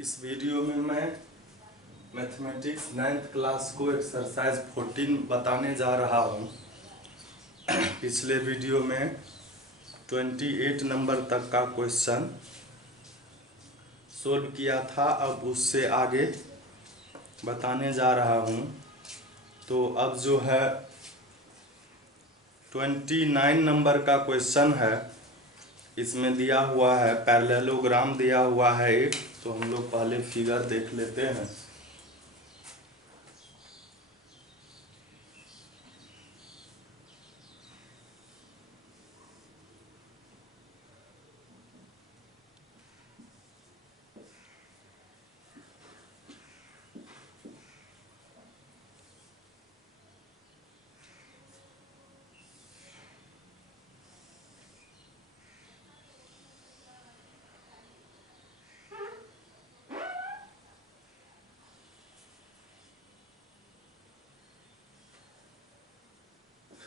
इस वीडियो में मैं मैथमेटिक्स 9th क्लास को एक्सरसाइज 14 बताने जा रहा हूँ। पिछले वीडियो में 28 नंबर तक का क्वेश्चन सोल्व किया था, अब उससे आगे बताने जा रहा हूँ। तो अब जो है 29 नंबर का क्वेश्चन है, इसमें दिया हुआ है पैरेललोग्राम दिया हुआ है एक। तो हम लोग पहले फिगर देख लेते हैं।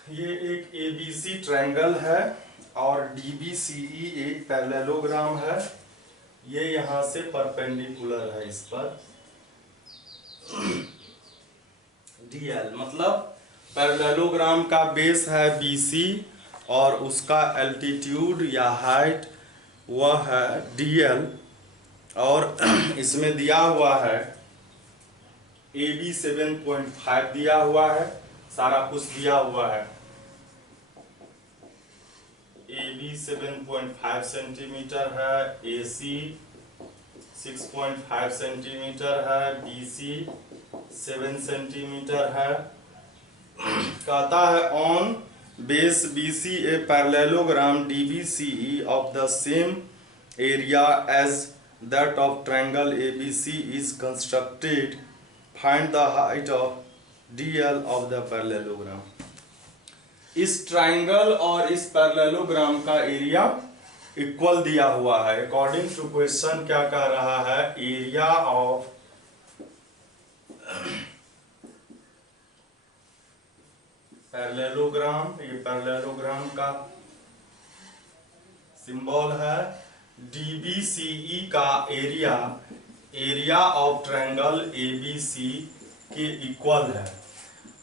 ये एक ABC ट्रायंगल है और DBCE एक पैरेललोग्राम है। ये यहाँ से परपेंडिकुलर है इस पर। DL मतलब पैरेललोग्राम का बेस है BC और उसका एल्टीट्यूड या हाइट वह है DL। और इसमें दिया हुआ है AB 7.5 दिया हुआ है, सारा कुछ दिया हुआ है। AB 7.5 सेंटीमीटर है, AC 6.5 सेंटीमीटर है, BC 7 सेंटीमीटर है। कहता है on base BC a parallelogram DBCE of the same area as that of triangle ABC is constructed. Find the height of DL of the parallelogram. इस triangle और इस parallelogram का area equal दिया हुआ है। अकॉर्डिंग टू क्वेश्चन क्या कह रहा है, एरिया ऑफ पैरेललोग्राम, ये पैरेललोग्राम का सिंबल है। DBCE का area area of triangle ABC के इक्वल है।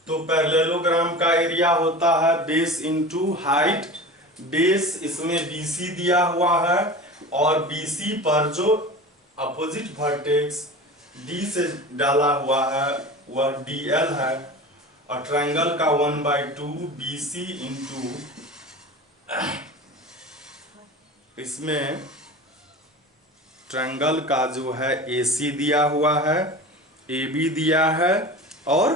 तो पैरेललोग्राम का एरिया होता है बेस इनटू हाइट। बेस इसमें BC दिया हुआ है और BC पर जो अपोजिट वर्टेक्स D से डाला हुआ है वह DL है। और ट्रायंगल का 1/2 BC इंटू इसमें ट्रायंगल का जो है AC दिया हुआ है, AB दिया है और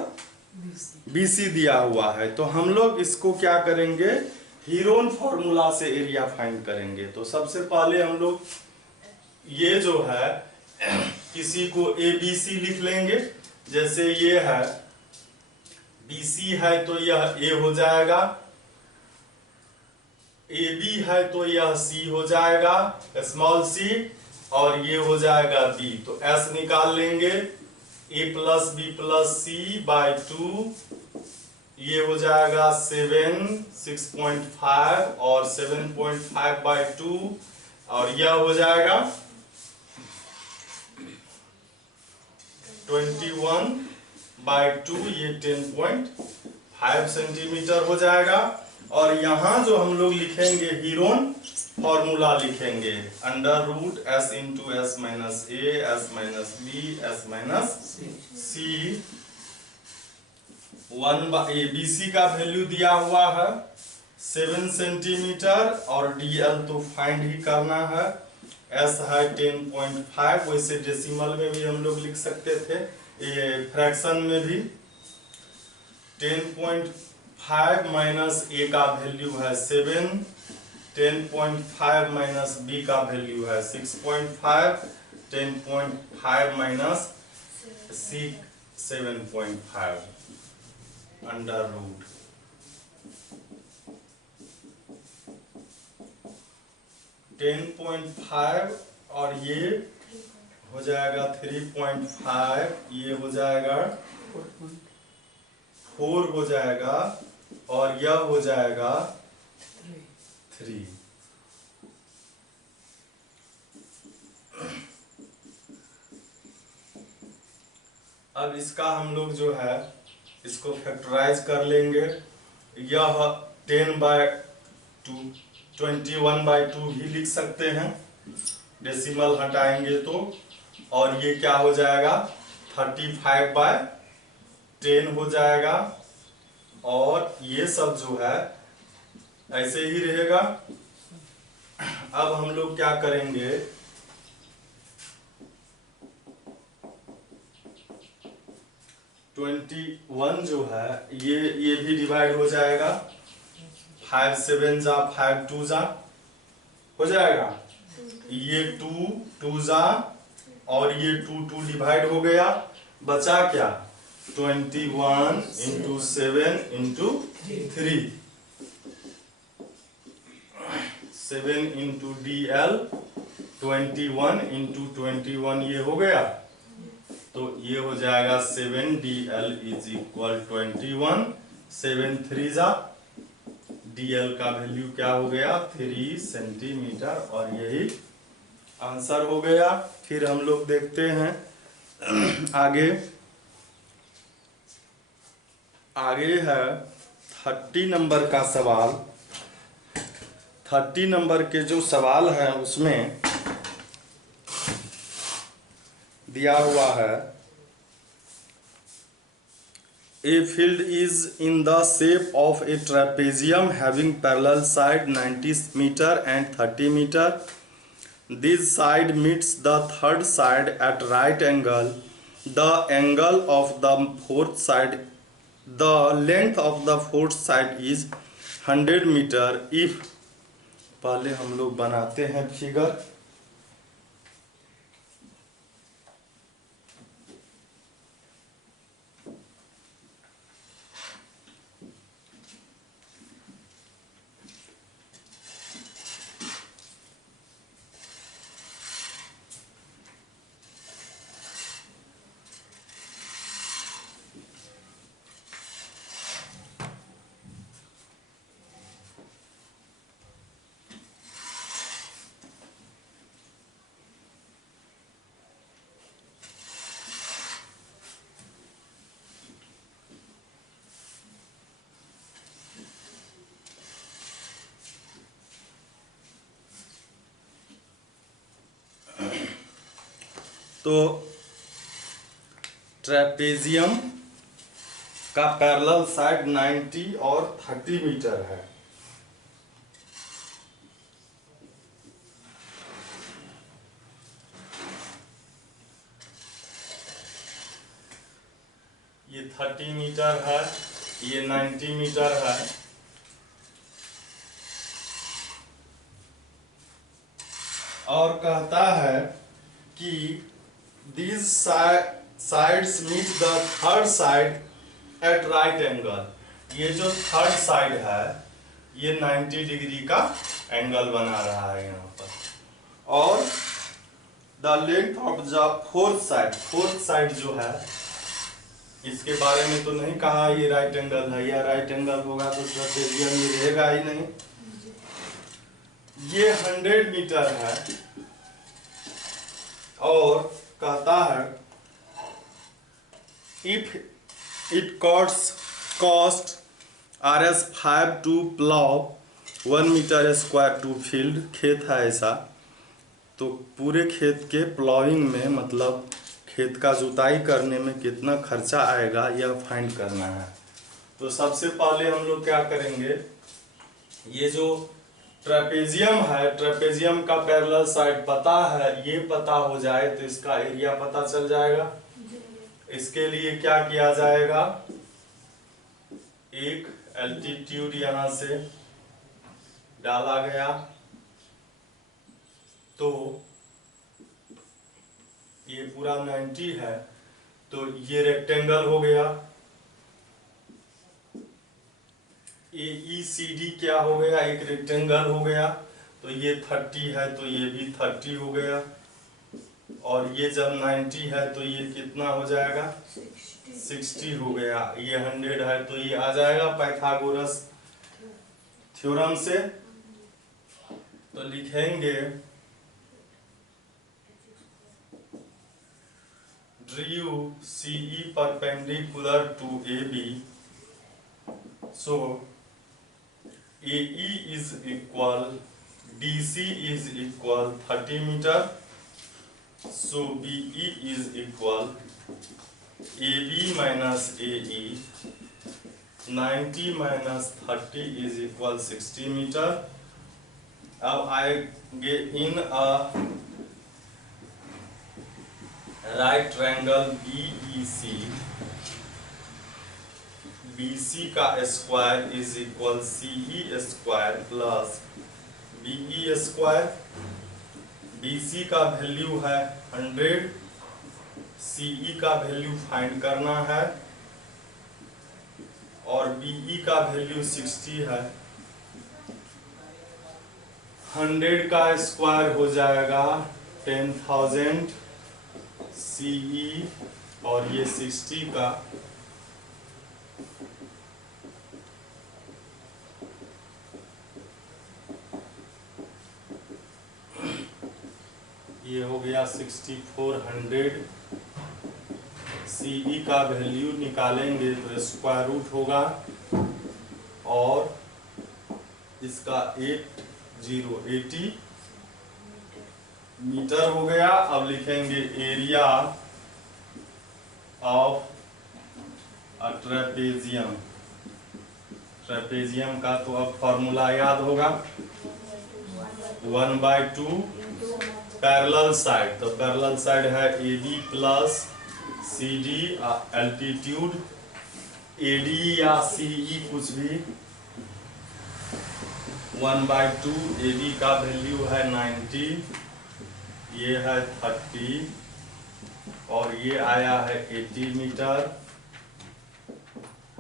BC दिया हुआ है। तो हम लोग इसको क्या करेंगे, हीरोन फॉर्मूला से एरिया फाइंड करेंगे। तो सबसे पहले हम लोग ये जो है किसी को ABC लिख लेंगे। जैसे ये है BC है तो यह A हो जाएगा, AB है तो यह C हो जाएगा स्मॉल c, और ये हो जाएगा B। तो S निकाल लेंगे, A plus B plus C by 2, ये हो जाएगा 7 6.5 और 7.5 बाय 2, और यह हो जाएगा 21 बाय 2, ये 10.5 सेंटीमीटर हो जाएगा। और यहाँ जो हम लोग लिखेंगे हीरोन फॉर्मूला लिखेंगे, under root S into S minus A S minus B S minus C। 1/BC का वैल्यू दिया हुआ है 7 सेंटीमीटर और DL तो फाइंड ही करना है। S है 10.5, वैसे डेसिमल में भी हम लोग लिख सकते थे, ये फ्रैक्शन में भी। 10.5 माइनस A का वैल्यू है 7, 10.5 माइनस B का वैल्यू है 6.5, 10.5 minus C 7.5 under root. Ten 10.5 और ये हो जाएगा 3.5, ये हो जाएगा 4 हो जाएगा और यह हो जाएगा 3। अब इसका हम लोग जो है इसको फैक्टराइज कर लेंगे। यह 10/2 21/2 भी लिख सकते हैं, डेसिमल हटाएंगे तो। और ये क्या हो जाएगा 35/10 हो जाएगा। और ये सब जो है ऐसे ही रहेगा। अब हम लोग क्या करेंगे, 21 जो है ये भी डिवाइड हो जाएगा। 5 7 जा 5 2 जा हो जाएगा। ये 2 2 जा और ये 2 2 डिवाइड हो गया। बचा क्या 21 into 7 into 3 7 into DL 21 into 21 ये हो गया। तो ये हो जाएगा 7DL इज इक्वल 21। 7 3 जा DL का वैल्यू क्या हो गया 3 सेंटीमीटर। और यही आंसर हो गया। फिर हम लोग देखते हैं आगे। आगे है 30 नंबर का सवाल। 30 नंबर के जो सवाल है उसमें दिया हुआ है A field is in the shape of a trapezium having parallel side 90 meter and 30 meter. This side meets the third side at right angle. The angle of the fourth side, the length of the fourth side is 100 meter. If पहले हम लोग बनाते हैं figure. तो trapezium का parallel side 90 और 30 metre है। ये 30 मीटर है, ये 90 मीटर है। और कहता है कि these sides meet the third side at right angle. ये जो थर्ड साइड है ये 90 डिग्री का एंगल बना रहा है यहाँ पर। और the length of the fourth side जो है इसके बारे में तो नहीं कहा ये राइट एंगल है, या राइट एंगल होगा तो ट्रेपेजियम ये रहेगा ही नहीं। ये 100 मीटर है। और कहता है if it cost Rs 5 to plow 1 metre square to field. खेत है ऐसा, तो पूरे खेत के प्लॉइंग में मतलब खेत का जुताई करने में कितना खर्चा आएगा यह फाइंड करना है। तो सबसे पहले हम लोग क्या करेंगे, ये जो ट्रेपेजियम है, ट्रेपेजियम का पैरेलल साइड पता है, ये पता हो जाए तो इसका एरिया पता चल जाएगा। इसके लिए क्या किया जाएगा, एक एल्टीट्यूड यहां से डाला गया तो ये पूरा 90 है, तो ये रेक्टेंगल हो गया। AECD क्या हो गया, एक रेक्टेंगल हो गया। तो ये 30 है तो ये भी 30 हो गया। और ये जब 90 है तो ये कितना हो जाएगा 60 हो गया। ये 100 है तो ये आ जाएगा पाइथागोरस थ्योरम से। तो लिखेंगे drew CE perpendicular to AB, so AE is equal, DC is equal 30 meter, so BE is equal AB minus AE, 90 minus 30 is equal 60 meter. अब आएंगे in right triangle BEC, BC का square is equal CE square plus BE square. BC का value है 100, CE का value find करना है और BE का वैल्यू 60 है। 100 का स्क्वायर हो जाएगा 10,000 CE और ये 60 का ये हो गया 6400। CE का वैल्यू निकालेंगे तो स्क्वायर रूट होगा और इसका 80 मीटर हो गया। अब लिखेंगे एरिया ऑफ ट्रेपेजियम। ट्रेपेजियम का तो अब फॉर्मूला याद होगा, 1/2 पैरेलल साइड। तो पैरेलल साइड है AB plus CD, altitude AD या CE कुछ भी, 1/2 AD का वैल्यू है 90, ये है 30 और ये आया है 80 मीटर।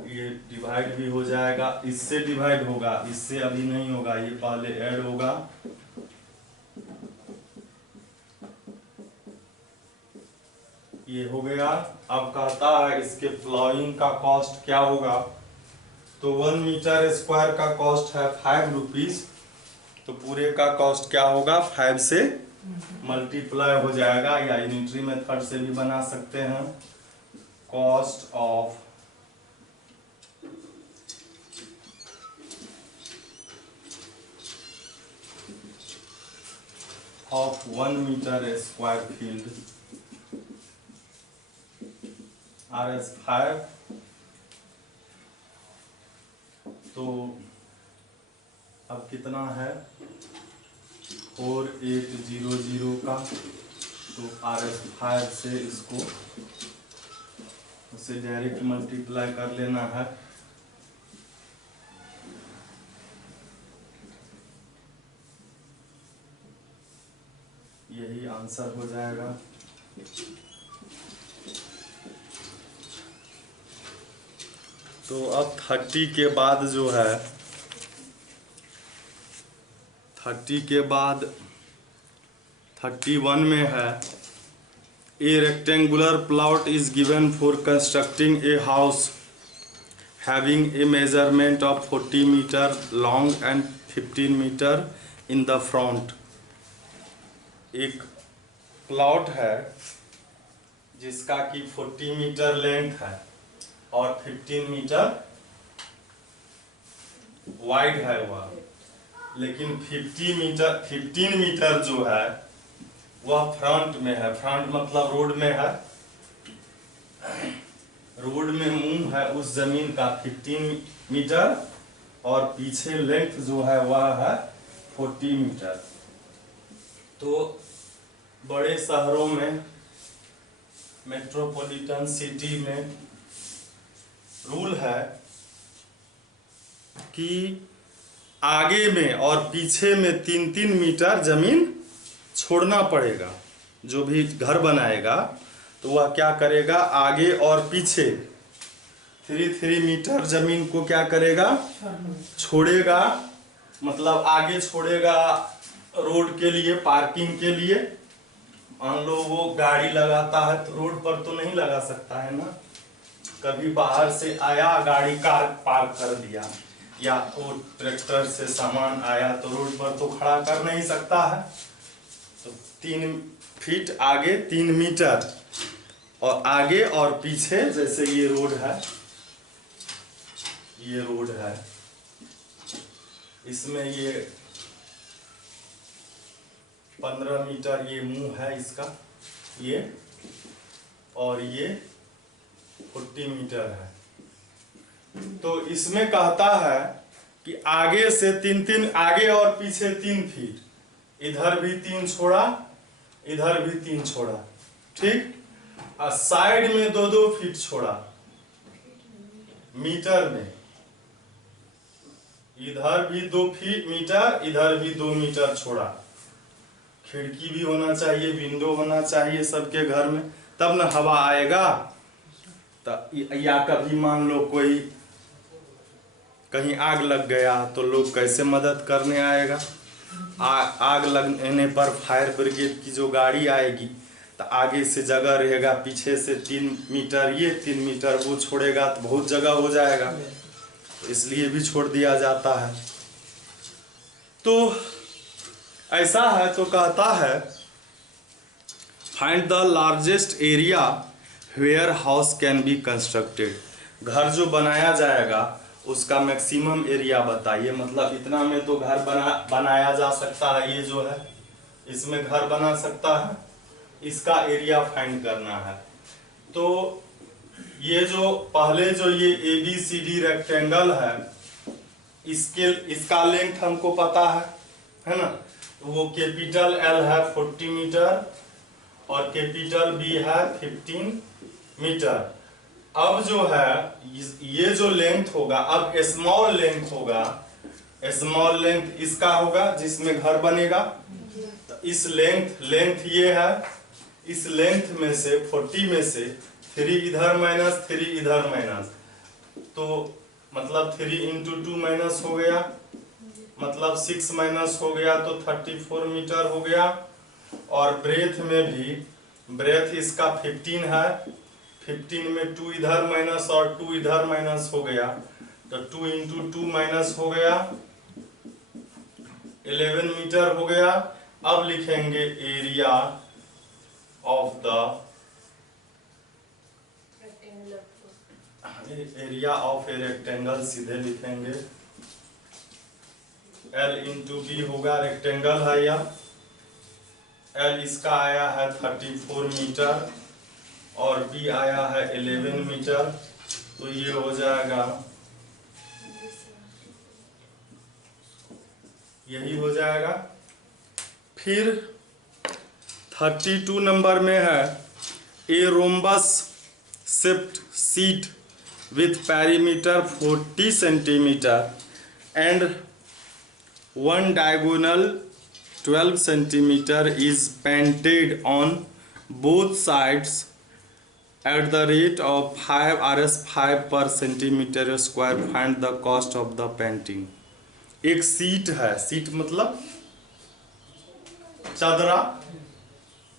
ये डिवाइड भी हो जाएगा, इससे डिवाइड होगा, इससे अभी नहीं होगा, ये पहले ऐड होगा। ये हो गया। अब कहता है इसके प्लॉइंग का कॉस्ट क्या होगा, तो 1 मीटर स्क्वायर का कॉस्ट है 5 रुपीज, तो पूरे का कॉस्ट क्या होगा 5 से मल्टीप्लाई हो जाएगा, या यूनिटरी मेथड से भी बना सकते हैं। Cost of of 1 metre square field RS5, तो अब कितना है 4800 का, तो RS5 से इसको उसे डायरेक्ट मल्टीप्लाई कर लेना है। यही आंसर हो जाएगा। तो अब 30 के बाद जो है 30 के बाद 31 में है, a rectangular plot is given for constructing a house having a measurement of 40 metre long and 15 metre in the front. एक प्लॉट है जिसका कि 40 मीटर लेंथ है और 15 मीटर वाइड है वह, लेकिन 15 मीटर जो है वह फ्रंट में है। फ्रंट मतलब रोड में है, रोड में मुंह है उस जमीन का 15 मीटर और पीछे लेंथ जो है वह है 40 मीटर। तो बड़े शहरों में, मेट्रोपॉलिटन सिटी में रूल है कि आगे में और पीछे में 3-3 मीटर जमीन छोड़ना पड़ेगा। जो भी घर बनाएगा तो वह क्या करेगा, आगे और पीछे 3-3 मीटर जमीन को क्या करेगा, छोड़ेगा। मतलब आगे छोड़ेगा रोड के लिए, पार्किंग के लिए। मान लो वो गाड़ी लगाता है तो रोड पर तो नहीं लगा सकता है ना, कभी बाहर से आया गाड़ी कार पार्क कर दिया, या तो ट्रैक्टर से सामान आया तो रोड पर तो खड़ा कर नहीं सकता है। तो 3 फीट आगे 3 मीटर और आगे और पीछे, जैसे ये रोड है, ये रोड है, इसमें ये 15 मीटर ये मुंह है इसका, ये, और ये 40 मीटर है। तो इसमें कहता है कि आगे से 3-3, आगे और पीछे 3 फीट, इधर भी 3 छोड़ा, इधर भी 3 छोड़ा, ठीक। और साइड में 2-2 फीट छोड़ा मीटर में, इधर भी 2 फीट मीटर, इधर भी 2 मीटर छोड़ा। खिड़की भी होना चाहिए, विंडो होना चाहिए सबके घर में, तब न हवा आएगा। या कभी मान लो कोई कहीं आग लग गया तो लोग कैसे मदद करने आएगा। आग लगने पर फायर ब्रिगेड की जो गाड़ी आएगी तो आगे से जगह रहेगा, पीछे से 3 मीटर ये 3 मीटर वो छोड़ेगा तो बहुत जगह हो जाएगा, इसलिए भी छोड़ दिया जाता है। तो ऐसा है, तो कहता है find the largest area where house can be constructed. घर जो बनाया जाएगा उसका मैक्सिमम एरिया बताइए, मतलब इतना में तो घर बनाया जा सकता है, ये जो है इसमें घर बना सकता है, इसका एरिया फाइंड करना है। तो ये जो पहले जो ये ABCD रेक्टेंगल है, इसका लेंथ हमको पता है ना, वो कैपिटल L है 40 मीटर और कैपिटल B है 15 मीटर। अब जो है ये जो लेंथ होगा, अब स्मॉल लेंथ होगा, स्मॉल लेंथ इसका होगा जिसमें घर बनेगा। तो इस लेंथ ये है, इस लेंथ में से 40 में से 3 इधर माइनस 3 इधर माइनस, तो मतलब 3 × 2 माइनस हो गया, मतलब 6 माइनस हो गया, तो 34 मीटर हो गया। और ब्रेथ में भी, ब्रेथ इसका 15 है, 15 में 2 इधर माइनस और 2 इधर माइनस हो गया, तो 2 × 2 माइनस हो गया, 11 मीटर हो गया। अब लिखेंगे area of the a rectangle, सीधे लिखेंगे L × B होगा, रेक्टेंगल है यह। L इसका आया है 34 मीटर और B आया है 11 मीटर, तो ये हो जाएगा, यही हो जाएगा। फिर 32 नंबर में है a rhombus shaped sheet with perimeter 40 centimeter and one diagonal 12 centimeter is painted on both sides at the rate of 5 Rs5 per centimeter square. Find the cost of the painting. एक seat है, seat मतलब चादरा,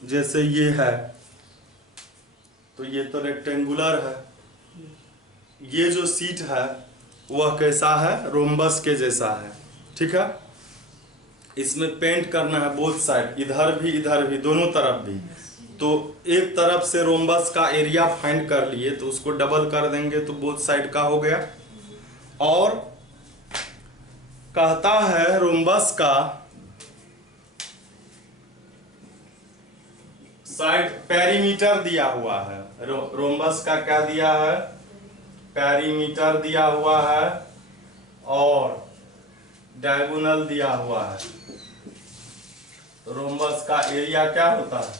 जैसे ये है, तो ये तो rectangular है, ये जो सीट है वह कैसा है, रोम्बस के जैसा है, ठीक है। इसमें पेंट करना है बोथ साइड, इधर भी दोनों तरफ भी। तो एक तरफ से रोम्बस का एरिया फाइंड कर लिए तो उसको डबल कर देंगे तो बोथ साइड का हो गया। और कहता है रोम्बस का साइड पेरीमीटर दिया हुआ है, रोम्बस का क्या दिया है, पेरीमीटर दिया हुआ है और डायगोनल दिया हुआ है। रोम्बस का एरिया क्या होता है,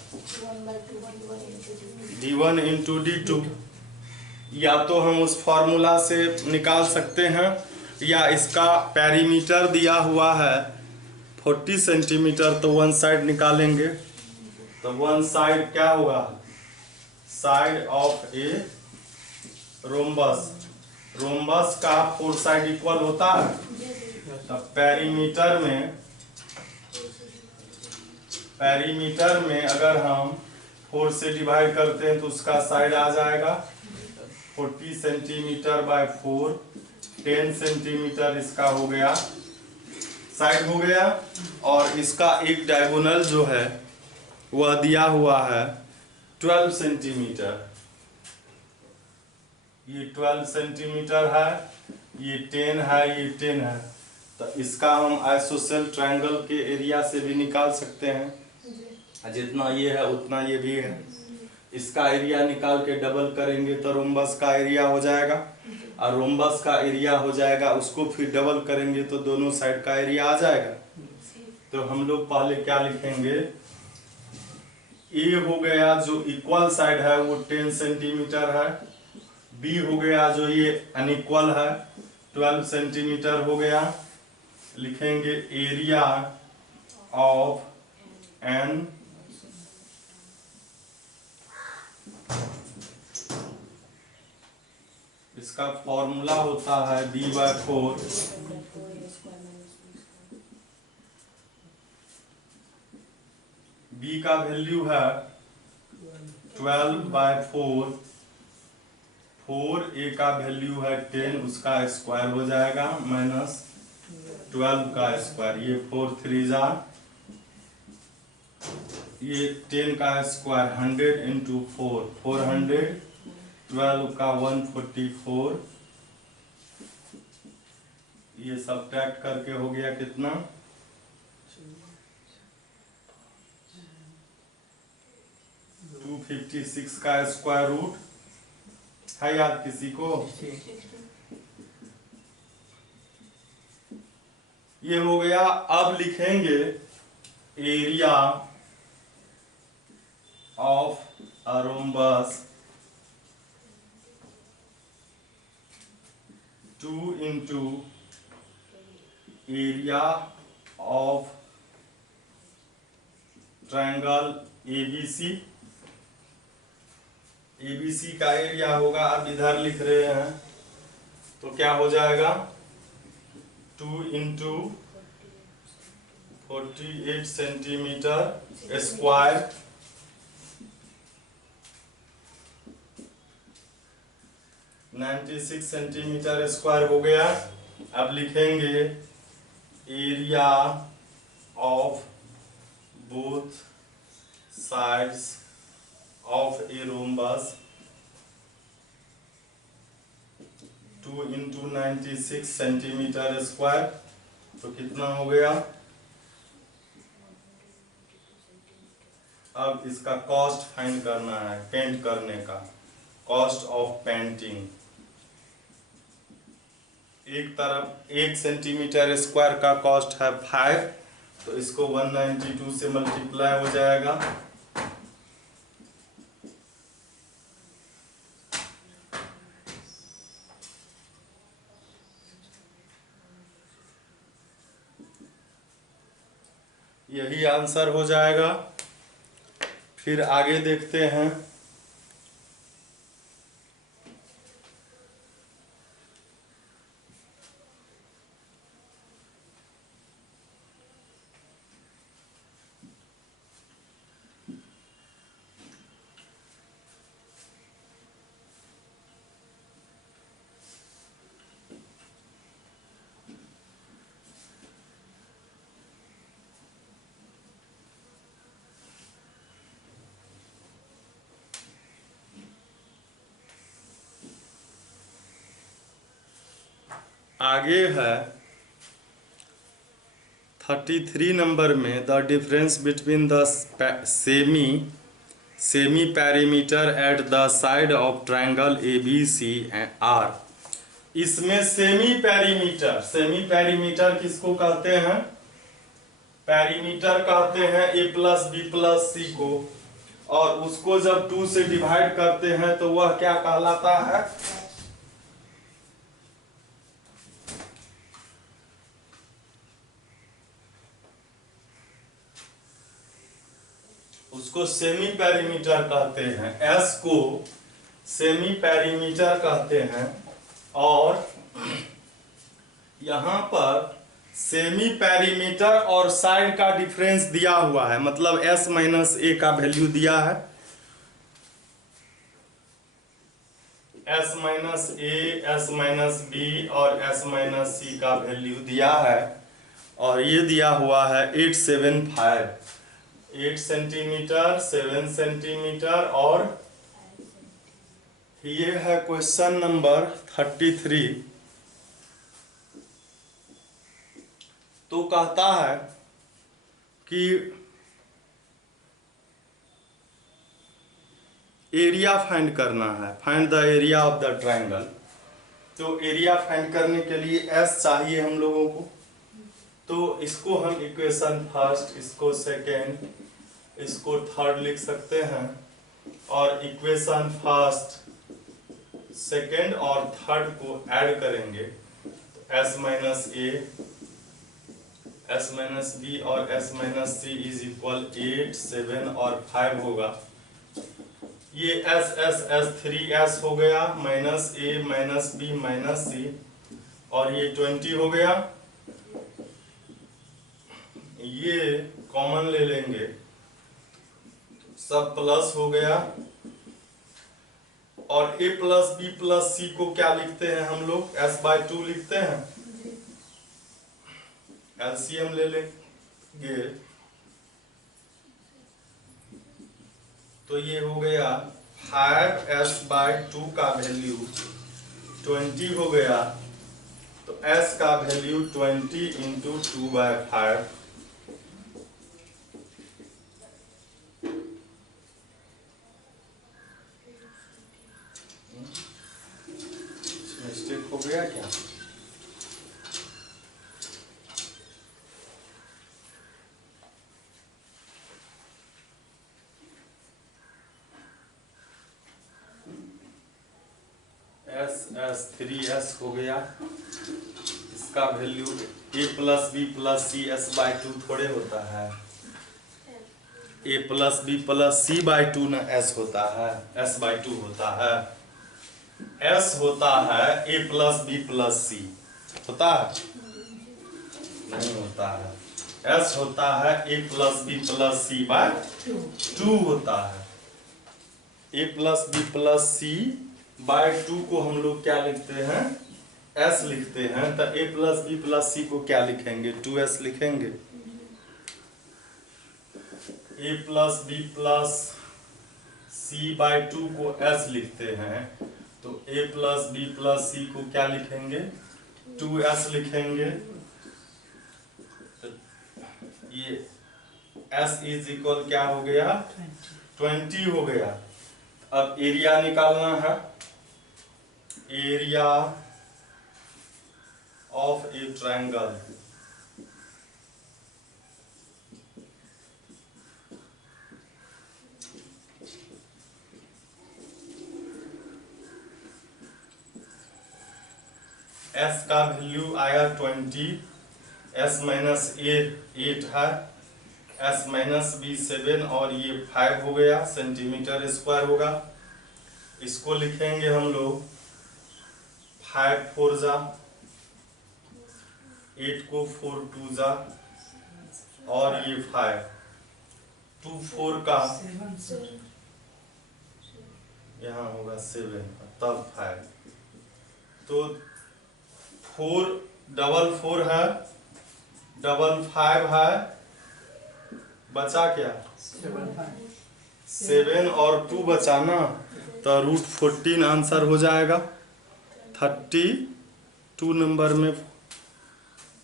d1 × d2। या तो हम उस फॉर्मूला से निकाल सकते हैं, या इसका पेरीमीटर दिया हुआ है 40 सेंटीमीटर, तो वन साइड निकालेंगे, तो वन साइड क्या होगा, side of a rhombus. Rhombus का 4 साइड इक्वल होता है, तो पेरीमीटर में अगर हम 4 से डिवाइड करते हैं तो उसका साइड आ जाएगा 40 सेंटीमीटर बाय 4, 10 सेंटीमीटर इसका हो गया, साइड हो गया। और इसका एक डायगोनल जो है वह दिया हुआ है 12 सेंटीमीटर, ये 12 सेंटीमीटर है, ये 10 है, ये 10 है। तो इसका हम आइसोसेल ट्रायंगल के एरिया से भी निकाल सकते हैं, जितना ये है उतना ये भी है। इसका एरिया निकाल के डबल करेंगे तो रोम्बस का एरिया हो जाएगा, और रोम्बस का एरिया हो जाएगा, उसको फिर डबल करेंगे तो दोनों साइड का एरिया आ जाएगा। तो हम लोग पहले क्या लिखेंगे, ए हो गया जो इक्वल साइड है वो 10 सेंटीमीटर है, बी हो गया जो ये अनइक्वल है 12 सेंटीमीटर हो गया। लिखेंगे एरिया ऑफ एन इसका फॉर्मूला होता है b/4 b का वैल्यू है 12/4, 4a का वैल्यू है 10, उसका स्क्वायर हो जाएगा माइनस 12 का स्क्वायर, ये 4 3 जा, ये 10 का स्क्वायर 100 इंटू 4 400, 12 का 144, ये सब्ट्रैक्ट करके हो गया कितना 256 का स्क्वायर रूट है, याद किसी को? ये हो गया। अब लिखेंगे area of a rhombus 2 into area of triangle ABC. ABC का एरिया होगा, अब इधर लिख रहे हैं तो क्या हो जाएगा 2 into 48 centimetre square, 96 centimetre square हो गया। अब लिखेंगे area of both sides of a rhombus 2 into 96 centimetre square, तो कितना हो गया। अब इसका कॉस्ट फाइंड करना है, पेंट करने का कॉस्ट ऑफ पेंटिंग। एक तरफ 1 सेंटीमीटर स्क्वायर का कॉस्ट है 5, तो इसको 192 से मल्टीप्लाई हो जाएगा। यही आंसर हो जाएगा। फिर आगे देखते हैं। आगे है 33 नंबर में the difference between the semi perimeter at the side of triangle ABC are. इसमें सेमी पैरीमीटर किसको कहते हैं? पैरीमीटर कहते हैं a+b+c को, और उसको जब 2 से डिवाइड करते हैं तो वह क्या कहलाता है? उसको सेमी पैरीमीटर कहते हैं, S को सेमी पैरीमीटर कहते हैं। और यहां पर सेमी पैरीमीटर और साइड का डिफरेंस दिया हुआ है, मतलब S माइनस A का वैल्यू दिया है, S minus A, S minus B और S माइनस C का वैल्यू दिया है। और ये दिया हुआ है 8 सेंटीमीटर, 7 सेंटीमीटर और ये है क्वेश्चन नंबर 33। तो कहता है कि एरिया फाइंड करना है, find the area of the triangle. तो एरिया फाइंड करने के लिए एस चाहिए हम लोगों को। तो इसको हम इक्वेशन फर्स्ट, इसको सेकेंड, इसको थर्ड लिख सकते हैं। और इक्वेशन फर्स्ट, सेकेंड और थर्ड को ऐड करेंगे तो S minus A, S minus B और S minus C is equal 8, 7 और 5 होगा। ये एस एस एस 3s हो गया, माइनस ए माइनस बी माइनस सी, और ये 20 हो गया। ये कॉमन ले लेंगे, सब प्लस हो गया। और a प्लस बी प्लस सी को क्या लिखते हैं हम लोग? s/2 लिखते हैं। एलसीएम ले लेंगे तो ये हो गया 5s/2 का वैल्यू 20 हो गया। तो s का वैल्यू 20 इंटू 2/5। मिस्टेक हो गया क्या? s 3s हो गया। इसका value a plus B plus C s/2 थोड़े होता है। a plus B plus c/2 ना s होता है, s/2 होता है। s होता है a प्लस बी प्लस सी, होता है? नहीं होता है। s होता है a plus B plus c/2 होता है। a plus B plus c/2 को हम लोग क्या लिखते हैं? s लिखते हैं। तो a प्लस बी प्लस सी को क्या लिखेंगे? 2s लिखेंगे। a plus B plus c/2 को s लिखते हैं, तो a प्लस बी प्लस सी को क्या लिखेंगे? 2s लिखेंगे। तो ये s इज इक्वल क्या हो गया? 20 हो गया। अब एरिया निकालना है। Area of a triangle. s का वैल्यू आया 20, s माइनस ए 8 है, s माइनस बी 7 और ये 5 हो गया, सेंटीमीटर स्क्वायर होगा। इसको लिखेंगे हम लोग 5 4 जा, 8 को 4 2 जा, और ये 5 2 4 का यहाँ होगा 7 तब 5। तो 4 डबल 4 है, डबल 5 है, बचा क्या? 7 और 2 बचा ना, तो √14 आंसर हो जाएगा। 32 नंबर में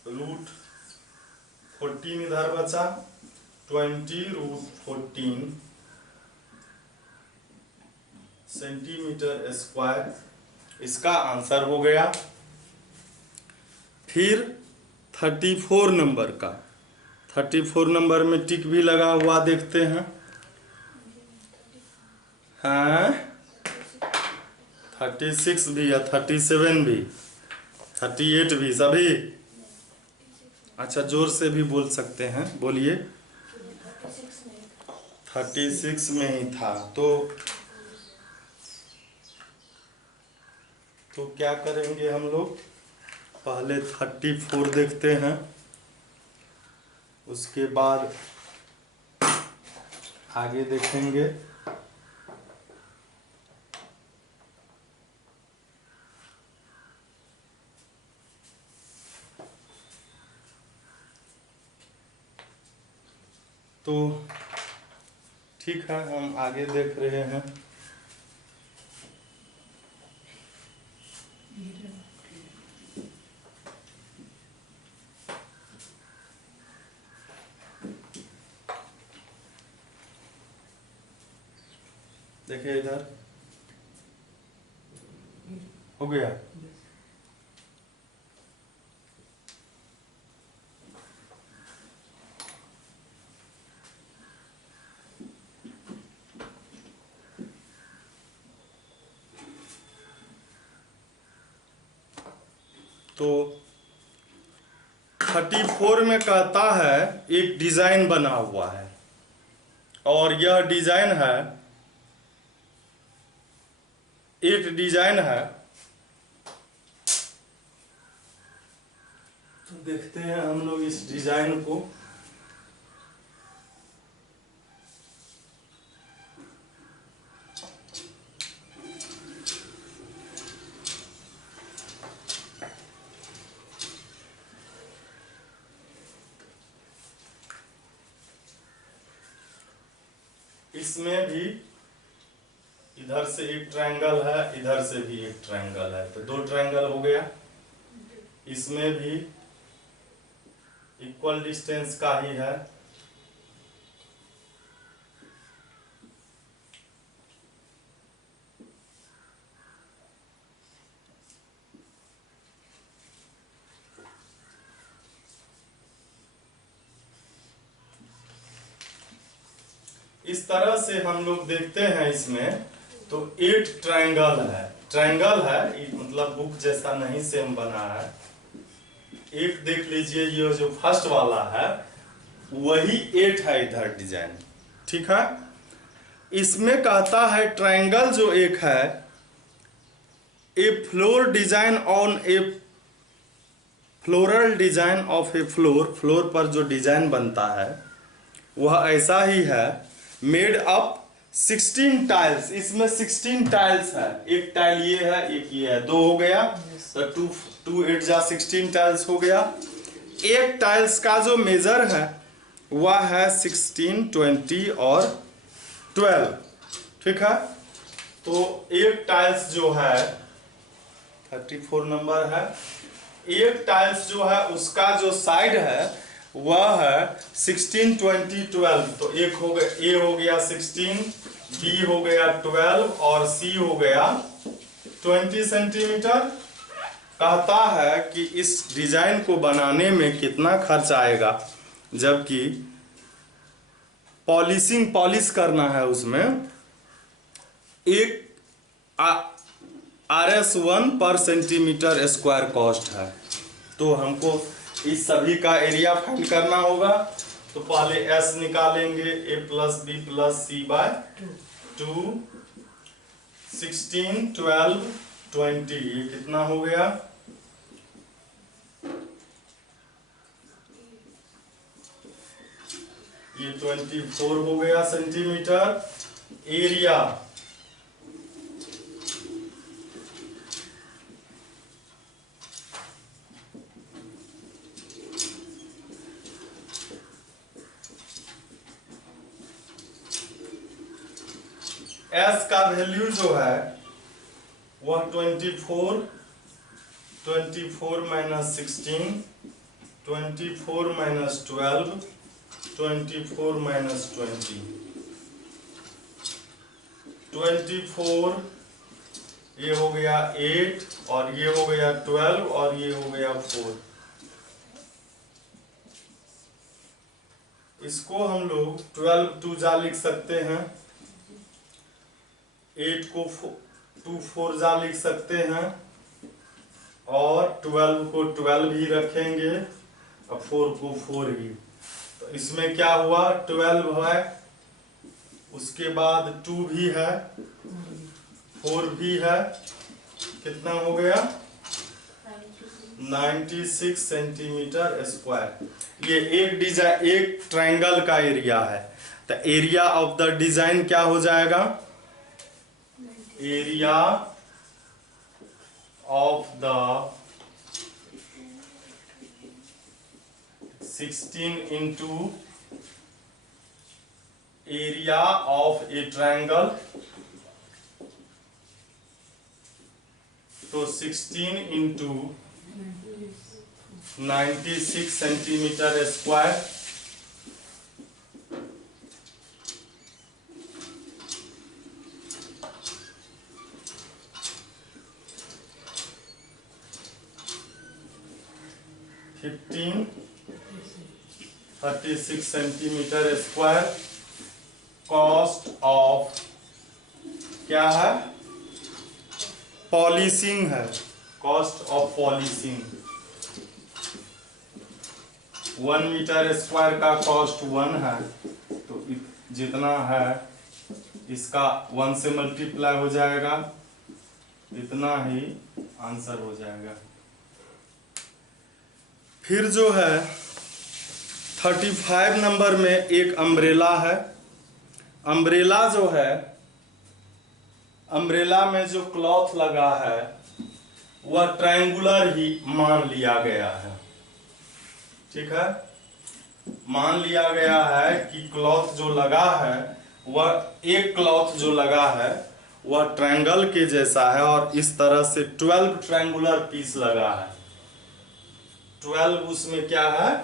√14 इधर बचा, 20√14 सेंटीमीटर स्क्वायर इसका आंसर हो गया। फिर 34 नंबर का, 34 नंबर में टिक भी लगा हुआ देखते हैं। हाँ 36 भी है, 37 भी, 38 भी, सभी। अच्छा जोर से भी बोल सकते हैं, बोलिए। 36 में ही था। तो क्या करेंगे हम लोग? पहले 34 देखते हैं, उसके बाद आगे देखेंगे। तो ठीक है, हम आगे देख रहे हैं। देखिए इधर हो गया। तो 34 में कहता है एक डिजाइन बना हुआ है और यह डिजाइन है, एक डिजाइन है। तो देखते हैं हम लोग इस डिजाइन को। इसमें भी इधर से एक ट्रायंगल है, इधर से भी एक ट्रायंगल है, तो 2 ट्रायंगल हो गया। इसमें भी इक्वल डिस्टेंस का ही है। इस तरह से हम लोग देखते हैं इसमें तो 8 ट्रायंगल है, ट्रायंगल है मतलब बुक जैसा नहीं सेम बना है। एक देख लीजिए, ये जो फर्स्ट वाला है वही 8 है इधर डिजाइन, ठीक है। इसमें कहता है ट्रायंगल जो एक है, a floor design on a floral design of a floor, floor पर जो डिजाइन बनता है वह ऐसा ही है। मेड अप 16 टाइल्स, इसमें 16 टाइल्स है, एक टाइल ये है एक ये है, 2 हो गया, तो 2 8 जा 16 टाइल्स हो गया। एक टाइल्स का जो मेजर है वह है 16, 20 और 12, ठीक है। तो एक टाइल्स जो है 34 नंबर है, एक टाइल्स जो है उसका जो साइड है वह है 16, 20, 12। तो एक हो गया, ए हो गया 16, बी हो गया 12 और सी हो गया 20 सेंटीमीटर। कहता है कि इस डिजाइन को बनाने में कितना खर्च आएगा, जबकि पॉलिश करना है उसमें एक RS1 पर सेंटीमीटर स्क्वायर कॉस्ट है। तो हमको इस सभी का एरिया फाइंड करना होगा। तो पहले S निकालेंगे, A + B + C / 2, 16, 12, 20, ये कितना हो गया? ये 24 हो गया सेंटीमीटर। एरिया S का वैल्यू जो है वह 24 - 16, 24 - 12, 24 - 20, 24 ये हो गया 8 और ये हो गया 12 और ये हो गया 4। इसको हम लोग 12 2 जा लिख सकते हैं, 8 को 2 4 जा लिख सकते हैं और 12 को 12 ही रखेंगे और 4 को 4 ही। तो इसमें क्या हुआ, 12 है, उसके बाद 2 भी है, 4 भी है, कितना हो गया 96 सेंटीमीटर स्क्वायर। ये एक डिजाइन, एक ट्रायंगल का एरिया है। तो एरिया ऑफ द डिजाइन क्या हो जाएगा, area of the 16 into area of a triangle. तो 16 into 96 centimetre square. 36 centimetre square. Cost of क्या है, पॉलिशिंग है, cost of polishing 1 metre square का कॉस्ट 1 है, तो जितना है इसका 1 से मल्टीप्लाई हो जाएगा, इतना ही आंसर हो जाएगा। फिर जो है 35 नंबर में एक अम्ब्रेला है। अम्ब्रेला जो है, अम्ब्रेला में जो क्लॉथ लगा है वह ट्रायंगुलर ही मान लिया गया है। ठीक है, मान लिया गया है कि क्लॉथ जो लगा है वह एक क्लॉथ जो लगा है वह ट्रायंगल के जैसा है और इस तरह से 12 ट्रायंगुलर पीस लगा है। 12 उसमें क्या है,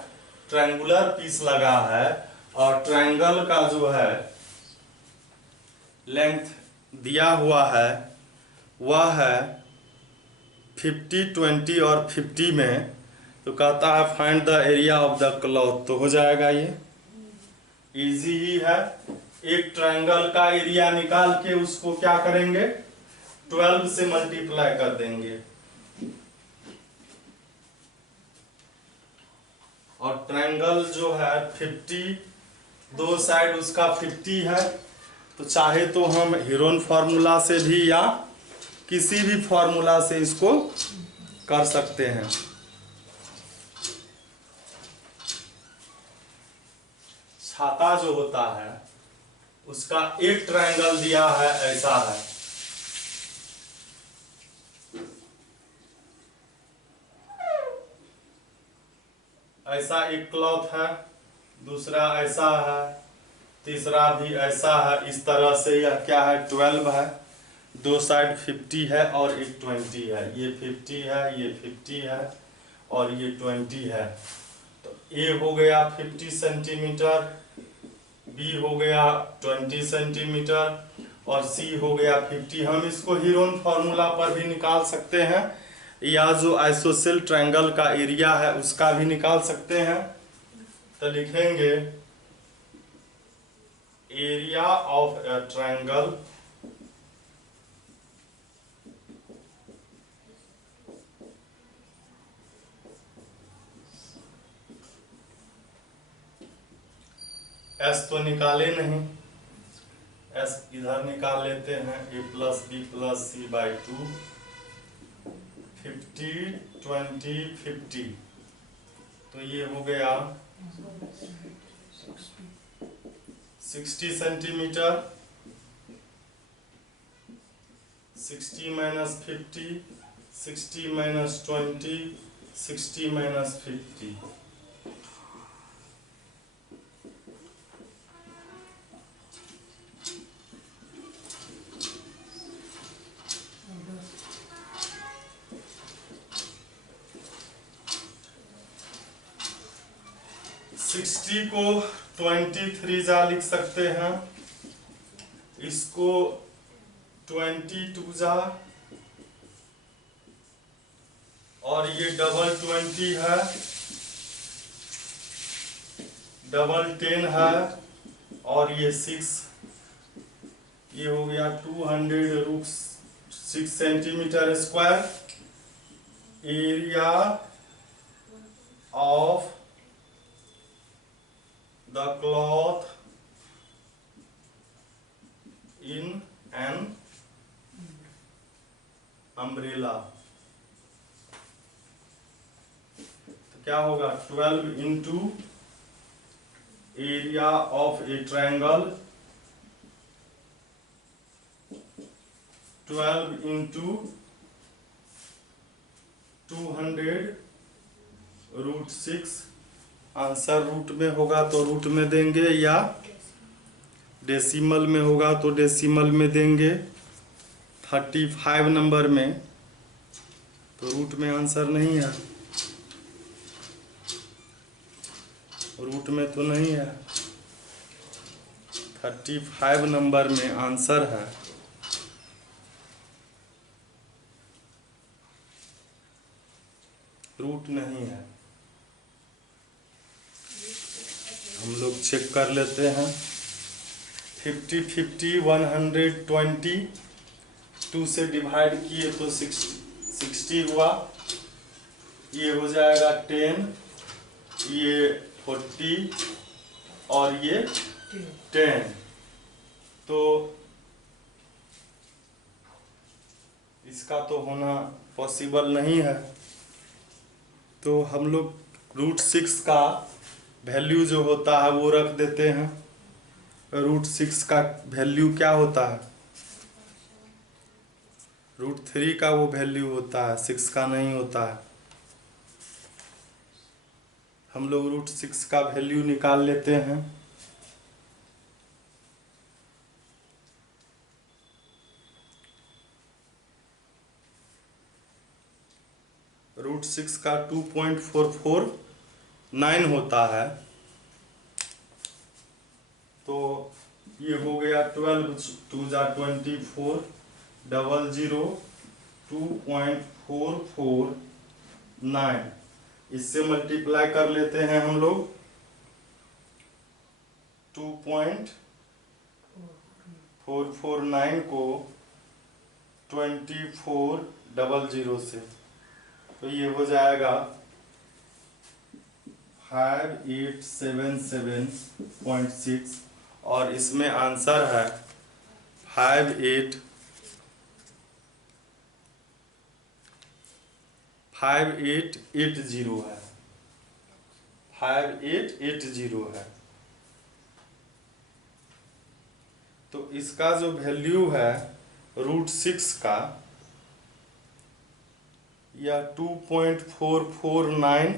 ट्रायंगुलर पीस लगा है और ट्रायंगल का जो है लेंथ दिया हुआ है वह है 50, 20 और 50 में। तो कहता है find the area of the cloth, तो हो जाएगा ये इजी ही है। एक ट्रायंगल का एरिया निकाल के उसको क्या करेंगे, 12 से मल्टीप्लाई कर देंगे और ट्रायंगल जो है 50, दो साइड उसका 50 है, तो चाहे तो हम हीरोन फार्मूला से भी या किसी भी फार्मूला से इसको कर सकते हैं। छाता जो होता है उसका एक ट्रायंगल दिया है, ऐसा है, ऐसा एक क्लॉथ है, दूसरा ऐसा है, तीसरा भी ऐसा है। इस तरह से यह क्या है, 12 है, दो साइड 50 है और एक 20 है। ये 50 है, ये 50 है और ये 20 है। तो ए हो गया 50 सेंटीमीटर, बी हो गया 20 सेंटीमीटर और सी हो गया 50। हम इसको हीरोन फार्मूला पर भी निकाल सकते हैं या जो आइसोसेल ट्रायंगल का एरिया है उसका भी निकाल सकते हैं। तो लिखेंगे area of a triangle s तो निकाले नहीं, एस इधर निकाल लेते हैं, a plus B plus c by 2, 50, 20, 50। तो ये हो गया 60 centimetre, 60 minus 50, 60 minus 20, 60 minus 50। Sixty को 23 जा लिख सकते हैं, इसको 22 जा, और ये डबल 20 है, डबल 10 है और ये 6, ये हो गया 200√6 centimetre square. Area of the cloth in an umbrella, तो क्या होगा 12 into area of a triangle, 12 into 200√6। Answer root में होगा तो रूट में देंगे या डेसिमल में होगा तो डेसिमल में देंगे। 35 नंबर में तो रूट में आंसर नहीं है, रूट में तो नहीं है, 35 नंबर में आंसर है रूट नहीं है। हम लोग चेक कर लेते हैं। 50 50 120, 2 से डिवाइड किए तो 60 हुआ, ये हो जाएगा 10, ये 40 और ये 10। तो इसका तो होना पॉसिबल नहीं है, तो हम लोग √6 का वैल्यू जो होता है वो रख देते हैं। √6 का वैल्यू क्या होता है? √3 का वो वैल्यू होता है, 6 का नहीं होता है। हम लोग √6 का वैल्यू निकाल लेते हैं। √6 का 2.449 होता है, तो ये हो गया 12 2 जा 24 00 2.449। इससे मल्टीप्लाई कर लेते हैं हम लोग 2.449 को 2400 से, तो ये हो जाएगा 5877.6 और इसमें आंसर है 5880 है, 5880 है। तो इसका जो वैल्यू है √6 का या 2.449,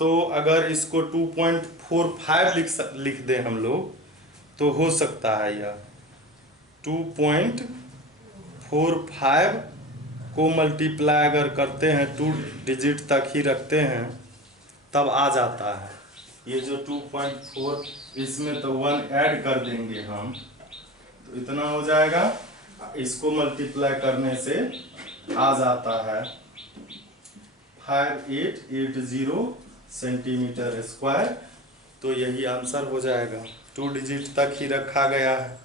तो अगर इसको 2.45 लिख दें हम लोग तो हो सकता है यह 2.45 को मल्टीप्लाई अगर करते हैं 2 डिजिट तक ही रखते हैं तब आ जाता है। ये जो 2.4 इसमें तो 1 ऐड कर देंगे हम, तो इतना हो जाएगा। इसको मल्टीप्लाई करने से आ जाता है 5880 सेंटीमीटर स्क्वायर। तो यही आंसर हो जाएगा। 2 डिजिट तक ही रखा गया है,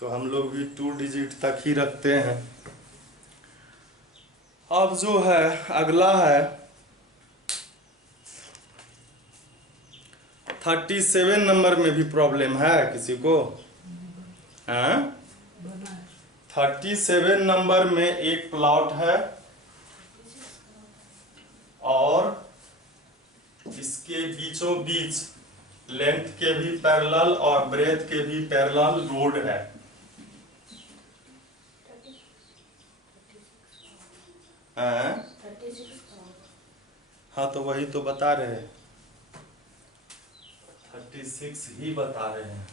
तो हम लोग भी 2 डिजिट तक ही रखते हैं। अब जो है अगला है 37 नंबर में भी प्रॉब्लम है किसी को? हाँ, 37 नंबर में एक प्लॉट है और इसके बीचों बीच लेंथ के भी पैरेलल और ब्रेथ के भी पैरेलल रोड है। हाँ, तो वही तो बता रहे हैं, 36 ही बता रहे हैं।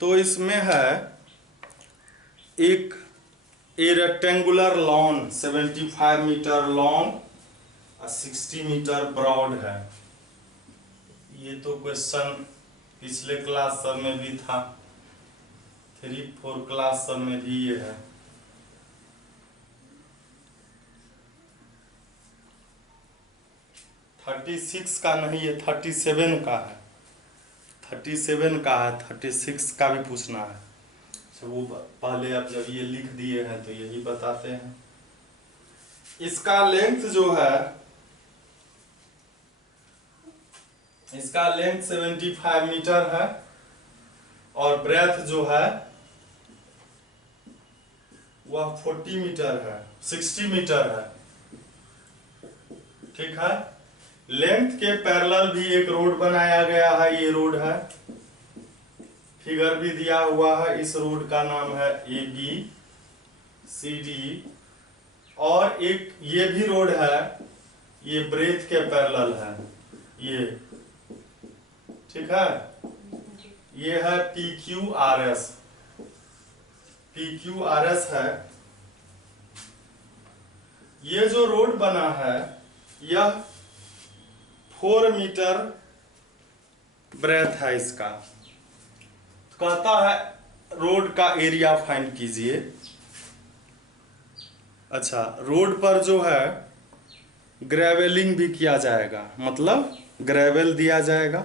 तो इसमें है एक रेक्टेंगुलर लॉन 75 मीटर लॉन्ग और 60 मीटर ब्रॉड है। ये तो क्वेश्चन पिछले क्लास सब में भी था, 3-4 क्लास सब में भी ये है। $36 का नहीं, ये 37 का है, 37 का है, 36 का भी पूछना है। तो वो पहले आप जब ये लिख दिए हैं तो यही बताते हैं। इसका लेंथ जो है, इसका लेंथ 75 मीटर है और ब्रेथ जो है वह 40 मीटर है, 60 मीटर है। ठीक है। लेंथ के पैरेलल भी एक रोड बनाया गया है, ये रोड है, फिगर भी दिया हुआ है। इस रोड का नाम है ABCD। और एक ये भी रोड है, ये ब्रेथ के पैरेलल है, ये ठीक है। ये है PQRS, PQRS है। ये जो रोड बना है यह 4 मीटर ब्रेथ है इसका, कहता है रोड का एरिया फाइंड कीजिए। अच्छा, रोड पर जो है ग्रेवलिंग भी किया जाएगा, मतलब ग्रेवल दिया जाएगा,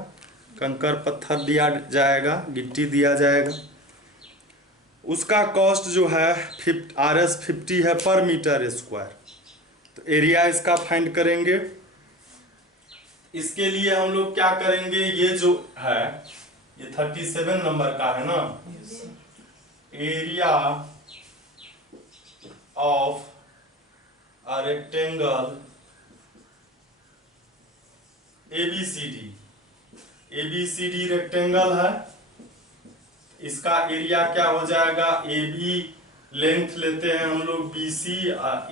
कंकर पत्थर दिया जाएगा, गिट्टी दिया जाएगा। उसका कॉस्ट जो है RS50 है पर मीटर स्क्वायर। तो एरिया इसका फाइंड करेंगे। इसके लिए हम लोग क्या करेंगे, ये जो है ये 37 नंबर का है ना, area of a rectangle ABCD rectangle है। इसका एरिया क्या हो जाएगा, AB लेंथ लेते हैं हम लोग BC,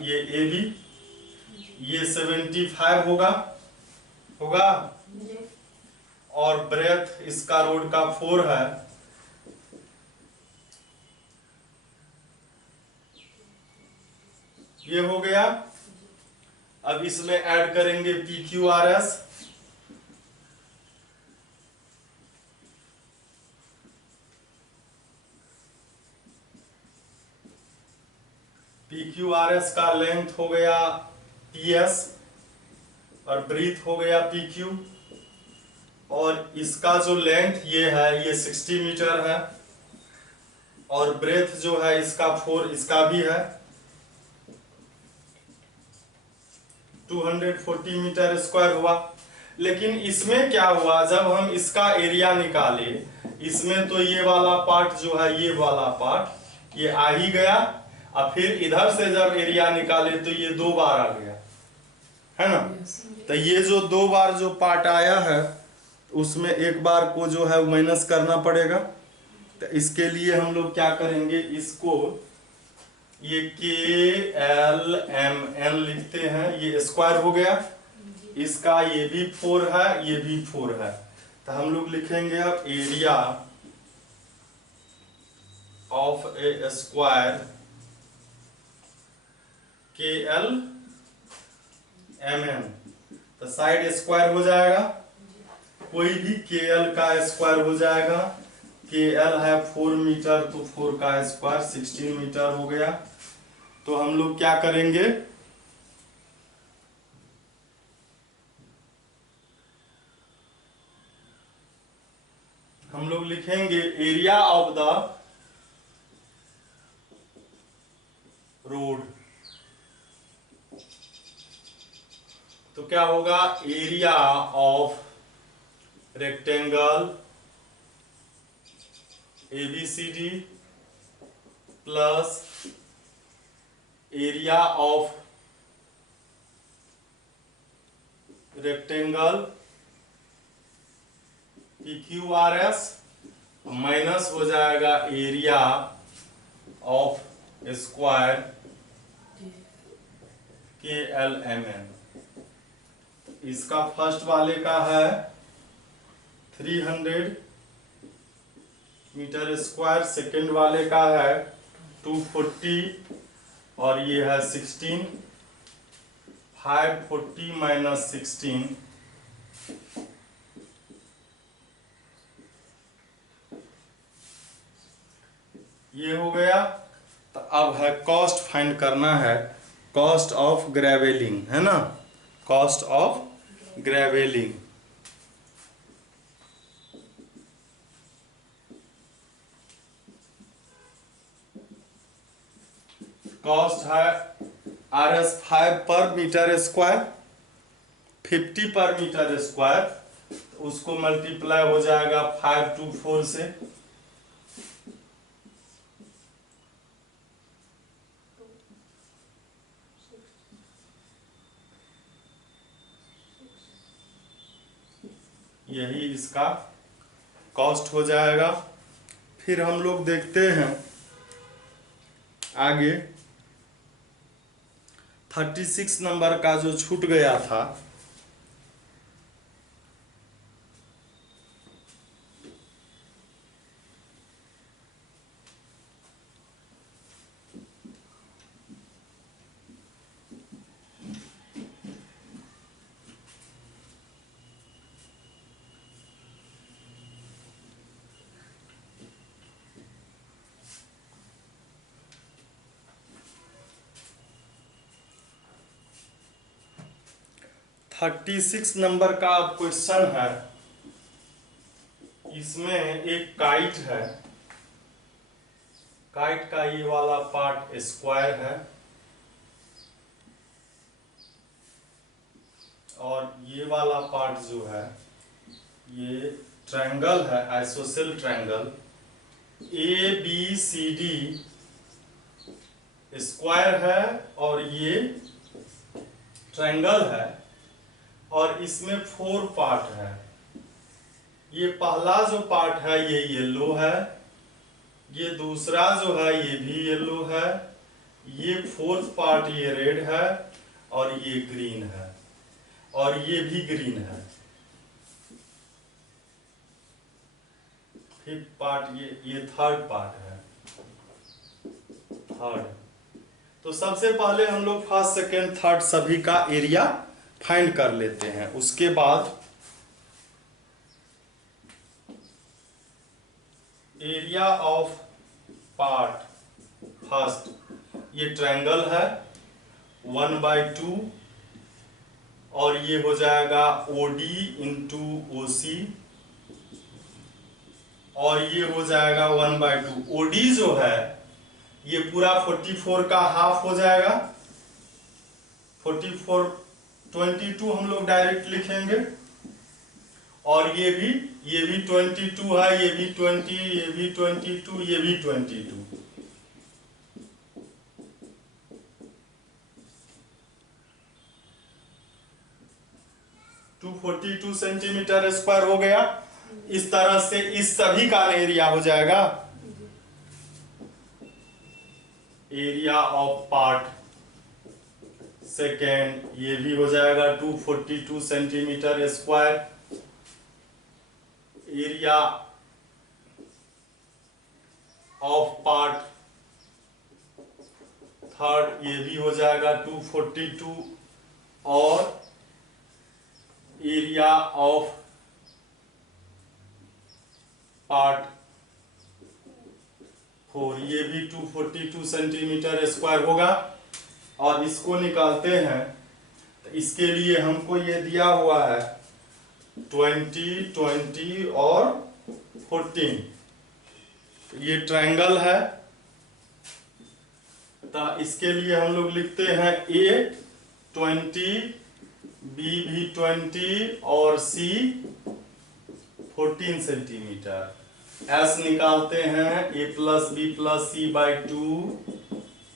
ये AB, ये 75 होगा और ब्रेथ इसका रोड का 4 है। ये हो गया। अब इसमें ऐड करेंगे PQRS। PQRS का लेंथ हो गया PS और ब्रीथ हो गया PQ, और इसका जो लेंथ ये है ये 60 मीटर है और ब्रेथ जो है इसका 4, इसका भी है 240 मीटर स्क्वायर हुआ। लेकिन इसमें क्या हुआ, जब हम इसका एरिया निकाले, इसमें तो ये वाला पार्ट जो है, ये वाला पार्ट ये आ ही गया, और फिर इधर से जब एरिया निकाले तो ये 2 बार आ गया, है ना। तो ये जो 2 बार जो पार्ट आया है उसमें एक बार को जो है माइनस करना पड़ेगा। तो इसके लिए हम लोग क्या करेंगे, इसको ये KLMN लिखते हैं, ये स्क्वायर हो गया, इसका ये भी 4 है, ये भी 4 है। तो हम लोग लिखेंगे अब area of A square KLMN, तो साइड स्क्वायर हो जाएगा, कोई भी KL का स्क्वायर हो जाएगा। KL है 4 मीटर, तो 4 का स्क्वायर 16 मीटर हो गया। तो हम लोग क्या करेंगे, हम लोग लिखेंगे एरिया ऑफ द रोड। तो क्या होगा, area of rectangle ABCD plus area of rectangle PQRS minus हो जाएगा एरिया ऑफ स्क्वायर KLMN। इसका फर्स्ट वाले का है 300 मीटर स्क्वायर, सेकेंड वाले का है 240 और ये है 16, 540 माइनस 16 ये हो गया। तो अब है कॉस्ट फाइंड करना है, कॉस्ट ऑफ ग्रेवलिंग, है ना, कॉस्ट ऑफ ग्रेवलिंग। कॉस्ट है RS5 पर मीटर स्क्वायर, 50 पर मीटर स्क्वायर, तो उसको मल्टीप्लाई हो जाएगा 524 से। यही इसका कॉस्ट हो जाएगा। फिर हम लोग देखते हैं आगे 36 नंबर का जो छूट गया था, 36 नंबर का क्वेश्चन है। इसमें एक काइट है, काइट का ये वाला पार्ट स्क्वायर है और ये वाला पार्ट जो है ये ट्रायंगल है, isosceles triangle. A B C D square है और ये ट्रायंगल है और इसमें 4 पार्ट है। ये पहला जो पार्ट है ये येलो है, ये दूसरा जो है ये भी येलो है, ये 4th पार्ट ये रेड है और ये ग्रीन है और ये भी ग्रीन है। 5th पार्ट ये 3rd पार्ट है, 3rd। तो सबसे पहले हम लोग 1st, 2nd, 3rd सभी का एरिया फाइंड कर लेते हैं। उसके बाद एरिया ऑफ पार्ट फर्स्ट, ये ट्रायंगल है 1/2 और ये हो जाएगा OD इंटू OC और ये हो जाएगा 1/2। OD जो है ये पूरा 44 का हाफ हो जाएगा। 44 22 हम लोग डायरेक्ट लिखेंगे और ये भी 22 है, ये भी 20, ये भी 22, ये भी 22। 242 सेंटीमीटर स्क्वायर हो गया। इस तरह से इस सभी का एरिया हो जाएगा। एरिया ऑफ पार्ट सेकेंड ये भी हो जाएगा 242 centimetre square. Area of part third ये भी हो जाएगा 242 और एरिया ऑफ पार्ट 4 ये भी 242 सेंटीमीटर स्क्वायर होगा। और इसको निकालते हैं तो इसके लिए हमको ये दिया हुआ है 20, 20 और 14। ये ट्रायंगल है तो इसके लिए हम लोग लिखते हैं A 20, B भी 20 और C 14 सेंटीमीटर। S निकालते हैं A plus B plus C by 2,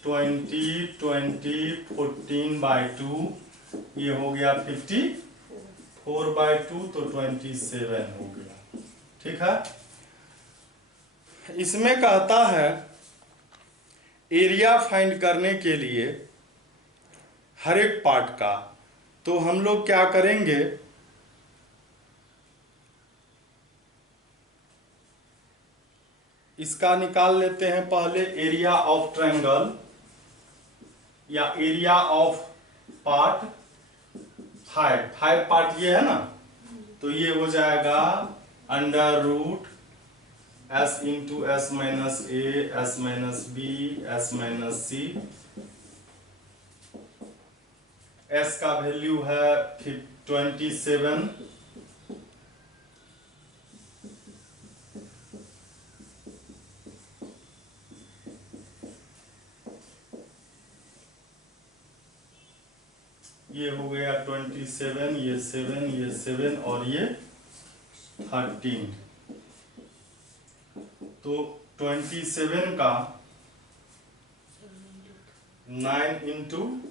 20, 20, 14/2 ये हो गया 54/2 तो 27 हो गया। ठीक है। इसमें कहता है एरिया फाइंड करने के लिए हर एक पार्ट का, तो हम लोग क्या करेंगे, इसका निकाल लेते हैं पहले एरिया ऑफ ट्रायंगल या एरिया ऑफ पार्ट 5 पार्ट ये है ना, तो ये हो जाएगा under root S into S minus A, S minus B, S minus C। S का वैल्यू है 27, ये हो गया 27, ये 7, ये 7 और ये 13। तो 27 का 9 इंटू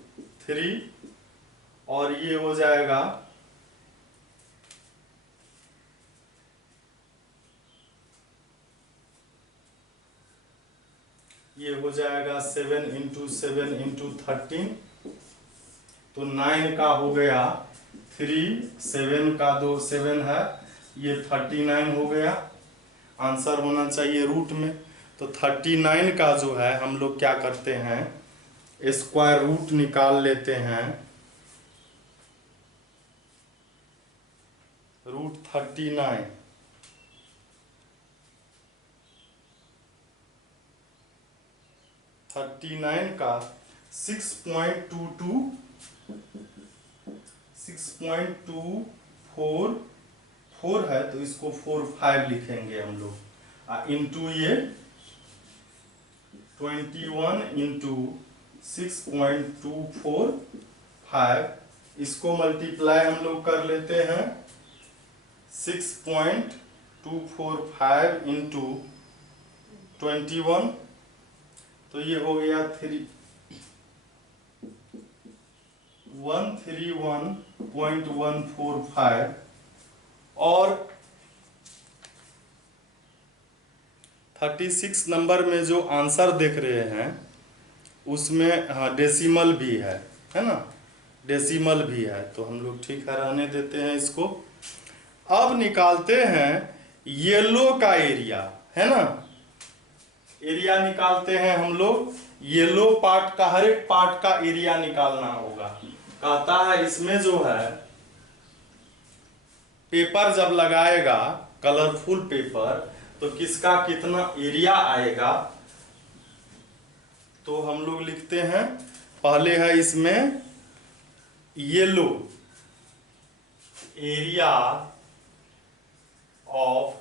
3 और ये हो जाएगा ये हो जाएगा 7 इंटू 7 इंटू 13। तो 9 का हो गया 3, 7 का 2 7 है, ये 39 हो गया। आंसर होना चाहिए रूट में। तो 39 का जो है हम लोग क्या करते हैं, स्क्वायर रूट निकाल लेते हैं। रूट 39 39 का 6.22 6.244 है तो इसको 45 लिखेंगे हम लोग, इंटू ये 21 इंटू 6.245, इसको मल्टीप्लाई हम लोग कर लेते हैं 6.245 इंटू 21, तो ये हो गया 131.145। और 36 नंबर में जो आंसर देख रहे हैं उसमें हाँ डेसिमल भी है ना, डेसिमल भी है, तो हम लोग ठीक है रहने देते हैं इसको। अब निकालते हैं येलो का एरिया, है ना, एरिया निकालते हैं हम लोग। येलो पार्ट का, हर एक पार्ट का एरिया निकालना होगा। कहता है इसमें जो है पेपर जब लगाएगा, कलरफुल पेपर, तो किसका कितना एरिया आएगा, तो हम लोग लिखते हैं, पहले है इसमें yellow, area of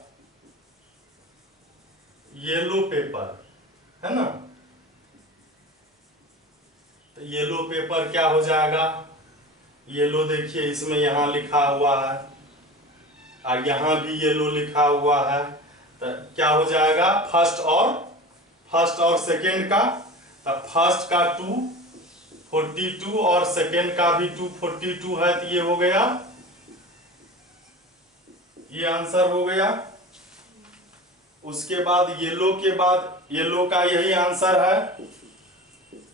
yellow paper, है ना। तो येलो पेपर क्या हो जाएगा, येलो देखिए इसमें यहां लिखा हुआ है और यहां भी येलो लिखा हुआ है, तो क्या हो जाएगा, फर्स्ट और सेकेंड का, तो फर्स्ट का 242 और सेकेंड का भी 242 है, तो ये हो गया, ये आंसर हो गया। उसके बाद येलो के बाद, येलो का यही आंसर है।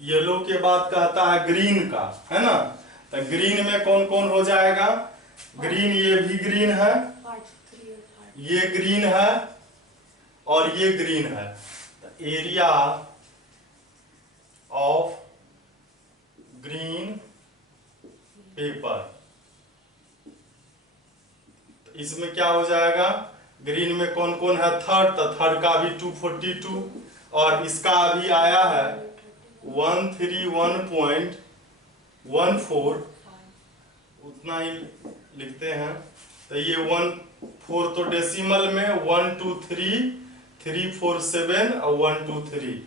येलो के बाद कहता है ग्रीन का, है ना, तो ग्रीन में कौन कौन हो जाएगा, ग्रीन, ये भी ग्रीन है, ये ग्रीन है और ये ग्रीन है, तो एरिया ऑफ ग्रीन पेपर, तो इसमें क्या हो जाएगा, ग्रीन में कौन कौन है, थर्ड, तो थर्ड का भी 242 और इसका अभी आया है 131.14, उतना ही लिखते हैं। तो ये 14 तो डेसिमल में 1 2 3 3 4 7 और 1 2 3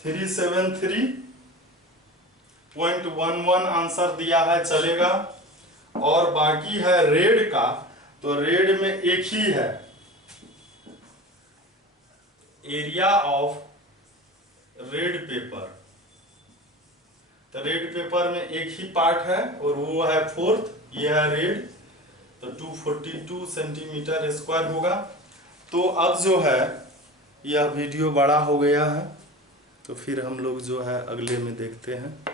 373.11 आंसर दिया है, चलेगा। और बाकी है रेड का, तो रेड में एक ही है, एरिया ऑफ रेड पेपर, तो रेड पेपर में एक ही पार्ट है और वो है 4th, ये है रेड, तो 242 सेंटीमीटर स्क्वायर होगा। तो अब जो है यह वीडियो बड़ा हो गया है, तो फिर हम लोग जो है अगले में देखते हैं।